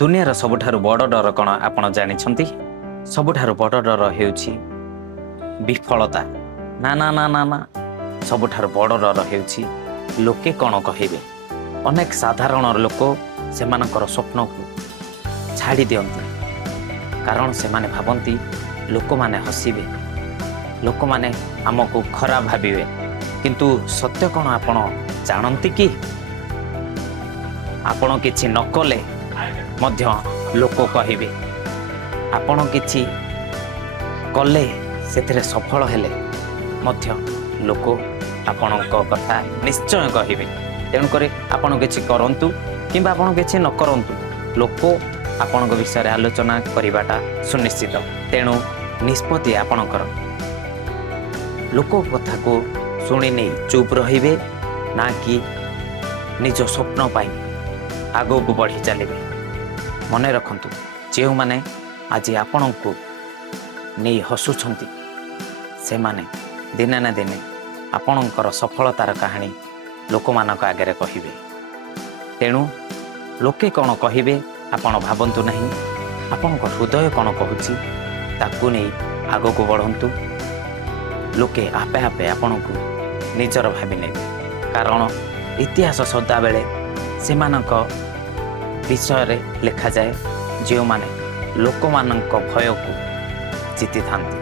ଦୁନିଆର ସବୁଠାରୁ ବଡ଼ ଡର କ'ଣ ଆପଣ ଜାଣିଛନ୍ତି? ସବୁଠାରୁ ବଡ଼ ଡର ହେଉଛି ବିଫଳତା। ନା ନା ନା ନା ନା ସବୁଠାରୁ ବଡ଼ ଡର ହେଉଛି ଲୋକେ କ'ଣ କହିବେ। ଅନେକ ସାଧାରଣ ଲୋକ ସେମାନଙ୍କର ସ୍ୱପ୍ନକୁ ଛାଡ଼ି ଦିଅନ୍ତି, କାରଣ ସେମାନେ ଭାବନ୍ତି ଲୋକମାନେ ହସିବେ, ଲୋକମାନେ ଆମକୁ ଖରାପ ଭାବିବେ। କିନ୍ତୁ ସତ୍ୟ କ'ଣ ଆପଣ ଜାଣନ୍ତି କି? ଆପଣ କିଛି ନ କଲେ ମଧ୍ୟ ଲୋକ କହିବେ, ଆପଣ କିଛି କଲେ ସେଥିରେ ସଫଳ ହେଲେ ମଧ୍ୟ ଲୋକ ଆପଣଙ୍କ କଥା ନିଶ୍ଚୟ କହିବେ। ତେଣୁକରି ଆପଣ କିଛି କରନ୍ତୁ କିମ୍ବା ଆପଣ କିଛି ନ କରନ୍ତୁ, ଲୋକ ଆପଣଙ୍କ ବିଷୟରେ ଆଲୋଚନା କରିବାଟା ସୁନିଶ୍ଚିତ। ତେଣୁ ନିଷ୍ପତ୍ତି ଆପଣଙ୍କର। ଲୋକ କଥାକୁ ଶୁଣି ନେଇ ଚୁପ୍ ରହିବେ ନା କି ନିଜ ସ୍ୱପ୍ନ ପାଇଁ ଆଗକୁ ବଢ଼ି ଚାଲିବେ। ମନେ ରଖନ୍ତୁ, ଯେଉଁମାନେ ଆଜି ଆପଣଙ୍କୁ ନେଇ ହସୁଛନ୍ତି ସେମାନେ ଦିନେ ନା ଦିନେ ଆପଣଙ୍କର ସଫଳତାର କାହାଣୀ ଲୋକମାନଙ୍କ ଆଗରେ କହିବେ। ତେଣୁ ଲୋକେ କ'ଣ କହିବେ ଆପଣ ଭାବନ୍ତୁ ନାହିଁ। ଆପଣଙ୍କ ହୃଦୟ କ'ଣ କହୁଛି ତାକୁ ନେଇ ଆଗକୁ ବଢ଼ନ୍ତୁ। ଲୋକେ ଆପେ ଆପେ ଆପଣଙ୍କୁ ନିଜର ଭାବି ନେବେ, କାରଣ ଇତିହାସ ସଦାବେଳେ ସେମାନଙ୍କ ବିଷୟରେ ଲେଖାଯାଏ ଯେଉଁମାନେ ଲୋକମାନଙ୍କ ଭୟକୁ ଜିତିଥାନ୍ତି।